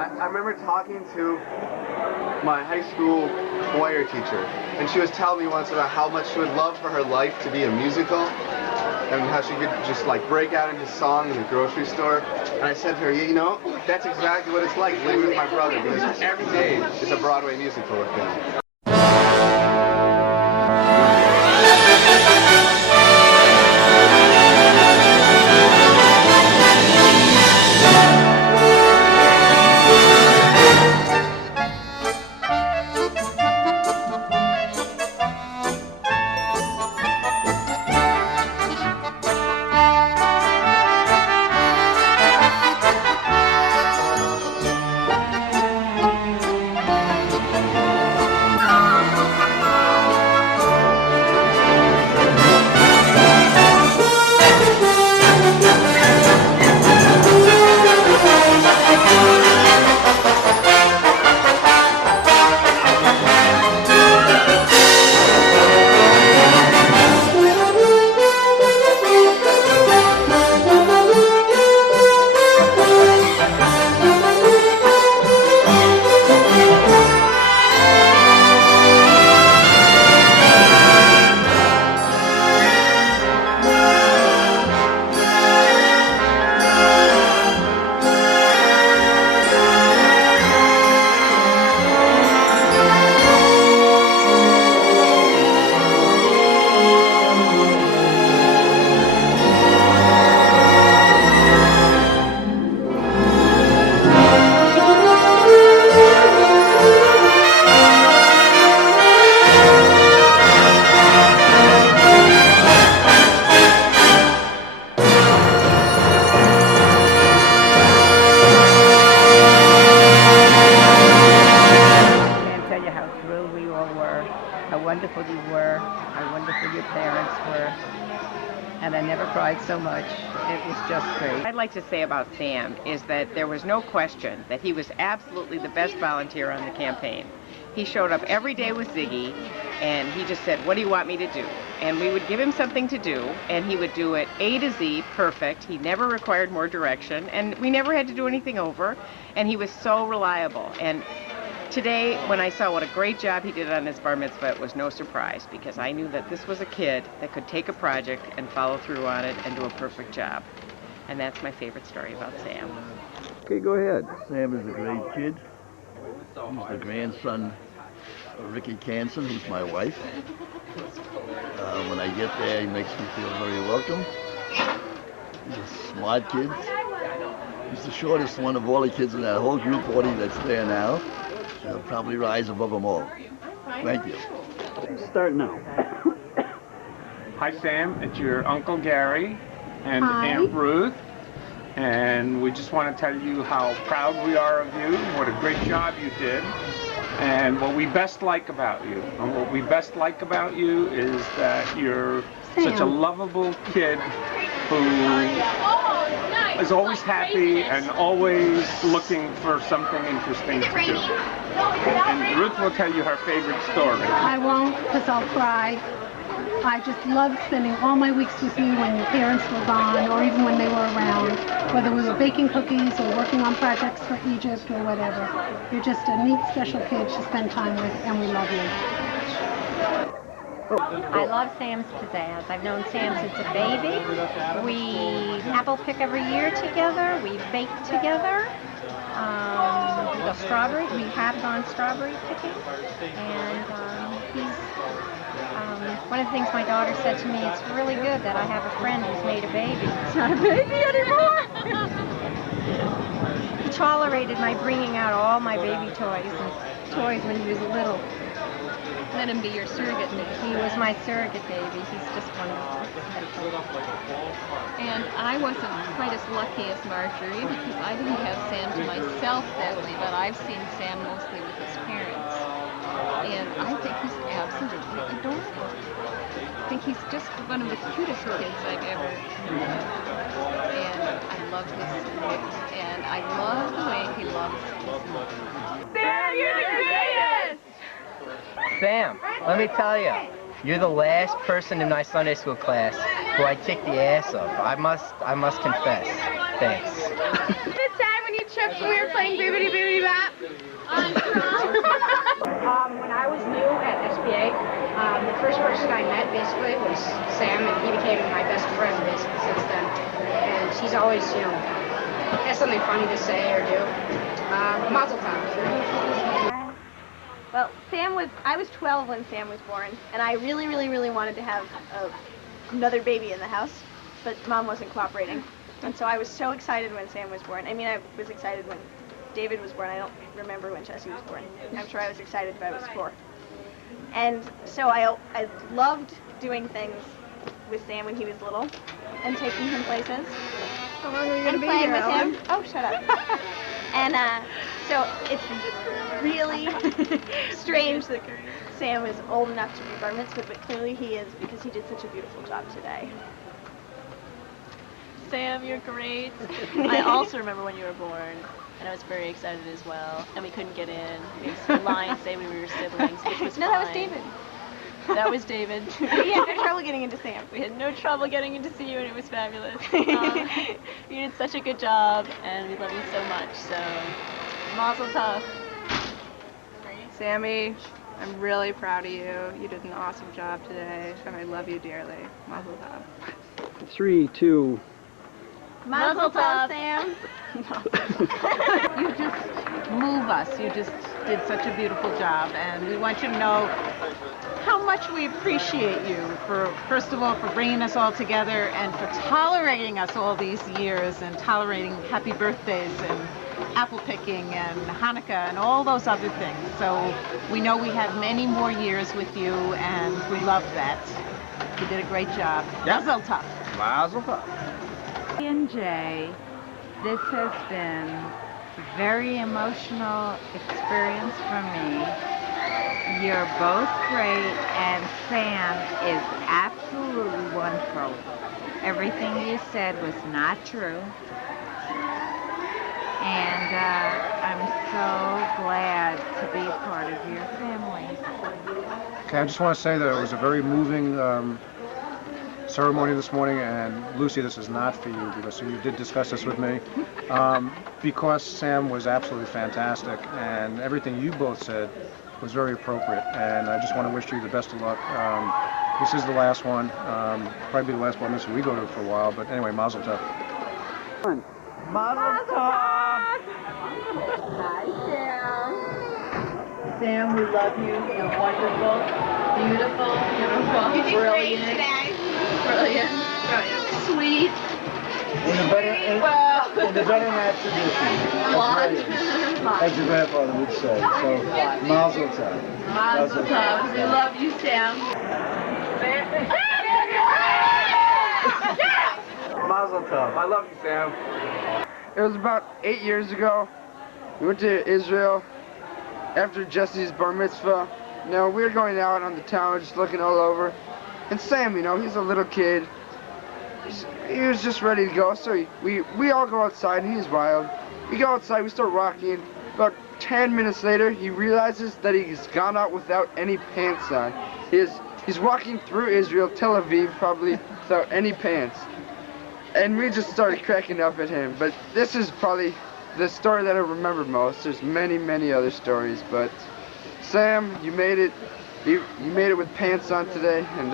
I remember talking to my high school choir teacher, and she was telling me once about how much she would love for her life to be a musical, and how she could just like break out into song in the grocery store. And I said to her, you know, that's exactly what it's like living with my brother, because every day is a Broadway musical with him. How wonderful you were, how wonderful your parents were, and I never cried so much. It was just great. What I'd like to say about Sam is that there was no question that he was absolutely the best volunteer on the campaign. He showed up every day with Ziggy, and he just said, what do you want me to do? And we would give him something to do, and he would do it A to Z, perfect. He never required more direction, and we never had to do anything over, and he was so reliable. And today, when I saw what a great job he did on his bar mitzvah, it was no surprise, because I knew that this was a kid that could take a project and follow through on it and do a perfect job. And that's my favorite story about Sam. Okay, go ahead. Sam is a great kid. He's the grandson of Ricky Canson, who's my wife. When I get there, he makes me feel very welcome. He's a smart kid. He's the shortest one of all the kids in that whole group 40 that's there now. He'll probably rise above them all. Thank you. Start now. Hi, Sam. It's your Uncle Gary and Hi. Aunt Ruth. And we just want to tell you how proud we are of you, what a great job you did, and what we best like about you. And what we best like about you is that you're such a lovable kid who is always happy and always looking for something interesting to do. And Ruth will tell you her favorite story. I won't, because I'll cry. I just loved spending all my weeks with you when your parents were gone, or even when they were around, whether we were baking cookies or working on projects for Egypt or whatever. You're just a neat, special kid to spend time with, and we love you. I love Sam's pizzazz. I've known Sam since a baby. We apple pick every year together. We bake together. We go strawberry. We have gone strawberry picking. And one of the things my daughter said to me, it's really good that I have a friend who's made a baby. It's not a baby anymore. He tolerated my bringing out all my baby toys and toys when he was little. Let him be your surrogate baby. He was my surrogate baby. He's just wonderful. And I wasn't quite as lucky as Marjorie because I didn't have Sam to myself that way, but I've seen Sam mostly with his parents. And I think he's absolutely adorable. I think he's just one of the cutest kids I've ever met. And I love his look, and I love the way he loves his mother. Sam, you're the greatest! Sam, let me tell you, you're the last person in my Sunday school class who I kicked the ass of. I must confess. Thanks. The time when you tripped when we were playing Bibbidi Bibbidi basically was Sam, and he became my best friend basically since then. And he's always, you know, has something funny to say or do. Mazel tov. Well, I was 12 when Sam was born, and I really, really, really wanted to have another baby in the house, but Mom wasn't cooperating. And so I was so excited when Sam was born. I mean, I was excited when David was born. I don't remember when Jesse was born. I'm sure I was excited, but I was 4. And so I loved doing things with Sam when he was little, and taking him places, and playing with him. Oh, shut up. And so it's really strange that Sam is old enough to be bar mitzvah, but clearly he is, because he did such a beautiful job today. Sam, you're great. I also remember when you were born, and I was very excited as well, and we couldn't get in. We had lines say we were siblings, which was No, fine. that was David. That was David. We had no trouble getting into Sam. We had no trouble getting in to see you, and it was fabulous. You did such a good job, and we love you so much, so mazel tov. Sammy, I'm really proud of you. You did an awesome job today, and I love you dearly. Mazel tov. 3, 2. Mazel tov, Sam. You just move us. You just did such a beautiful job, and we want you to know how much we appreciate you for, first of all, for bringing us all together and for tolerating us all these years and tolerating happy birthdays and apple picking and Hanukkah and all those other things. So we know we have many more years with you, and we love that. You did a great job. Yep. Mazel tov. Mazel tov. And Jay, this has been a very emotional experience for me. You're both great, and Sam is absolutely wonderful. Everything you said was not true. And I'm so glad to be part of your family. Okay, I just want to say that it was a very moving ceremony this morning, and Lucy, this is not for you, because you did discuss this with me, because Sam was absolutely fantastic, and everything you both said was very appropriate, and I just want to wish you the best of luck. This is the last one, probably the last bar mitzvah we go to for a while, but anyway, mazel tov. Mazel tov. Hi, Sam. Sam, we love you. You're wonderful, beautiful, You did brilliant, great today. brilliant, sweet. In the better half tradition. As your grandfather would say. So, mazel tov. Mazel tov. We love you, Sam. Mazel tov. I love you, Sam. It was about 8 years ago. We went to Israel after Jesse's bar mitzvah. You know, we were going out on the town, just looking all over. And Sam, you know, he's a little kid. He was just ready to go, so we all go outside, and he's wild. We go outside, we start walking. About 10 minutes later, he realizes that he's gone out without any pants on. He's walking through Israel, Tel Aviv, probably without any pants. And we just started cracking up at him. But this is probably the story that I remember most. There's many, many other stories, but Sam, you made it. You made it with pants on today, and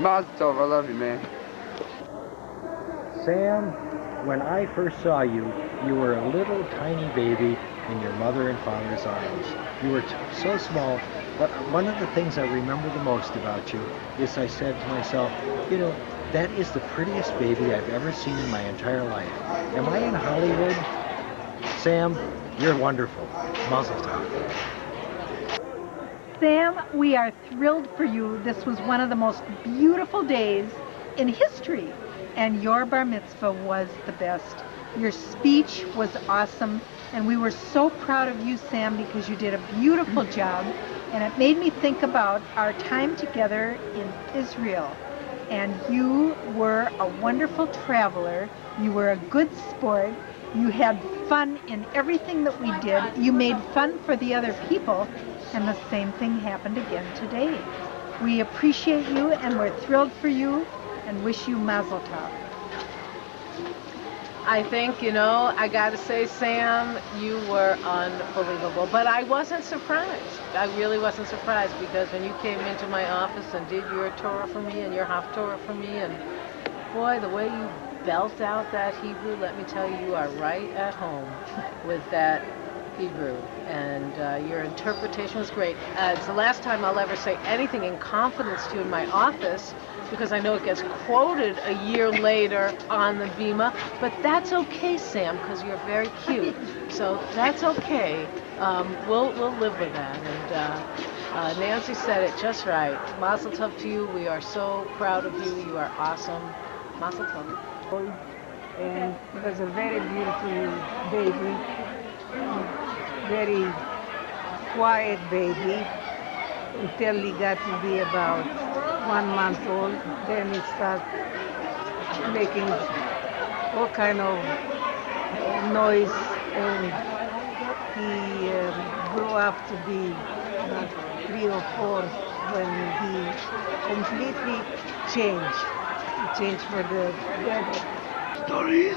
mazel tov, I love you, man. Sam, when I first saw you, you were a little tiny baby in your mother and father's arms. You were so small, but one of the things I remember the most about you is I said to myself, you know, that is the prettiest baby I've ever seen in my entire life. Am I in Hollywood? Sam, you're wonderful. Mazel tov. Sam, we are thrilled for you. This was one of the most beautiful days in history, and your bar mitzvah was the best. Your speech was awesome, and we were so proud of you, Sam, because you did a beautiful job, and it made me think about our time together in Israel. And you were a wonderful traveler. You were a good sport. You had fun in everything that we did. You made fun for the other people, and the same thing happened again today. We appreciate you, and we're thrilled for you, and wish you mazel tov. I think, you know, I got to say, Sam, you were unbelievable. But I wasn't surprised. I really wasn't surprised because when you came into my office and did your Torah for me and your Haftorah for me, and boy, the way you belt out that Hebrew, let me tell you, you are right at home with that Hebrew. And your interpretation was great. It's the last time I'll ever say anything in confidence to you in my office, because I know it gets quoted a year later on the Bima, but that's okay, Sam, because you're very cute. So that's okay. We'll live with that. And Nancy said it just right. Mazel tov to you. We are so proud of you. You are awesome. Mazel tov. And it was a very beautiful baby, very quiet baby, until he got to be about 1 month old. Then he started making all kind of noise, and he grew up to be 3 or 4 when he completely changed. He changed for the better. Stories,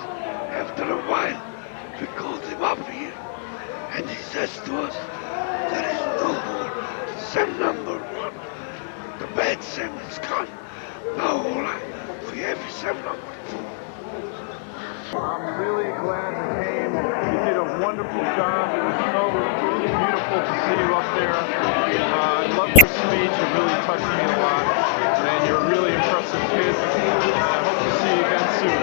after a while, we called him up here, and he says to us, there is no more Sam number 1. The bad Sam is gone. Now all right, we have Sam number 2. I'm really glad you came. You did a wonderful job. It was so beautiful to see you up there. I loved your speech. It really touched me a lot. And you're a really impressive kid. I hope to see you again soon.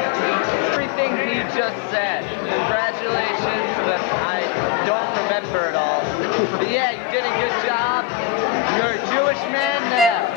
Everything he just said. Congratulations, but I don't remember it all. But yeah, you did a good job. You're a Jewish man now.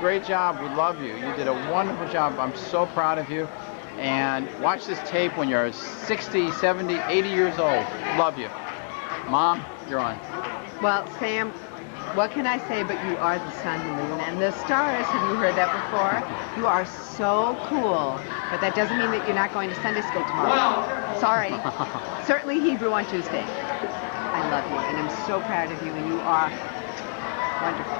Great job. We love you. You did a wonderful job. I'm so proud of you. And watch this tape when you're 60, 70, 80 years old. Love you. Mom, you're on. Well, Sam, what can I say but you are the sun, the moon, and the stars. Have you heard that before? You are so cool. But that doesn't mean that you're not going to Sunday school tomorrow. Sorry. Certainly Hebrew on Tuesday. I love you, and I'm so proud of you, and you are wonderful.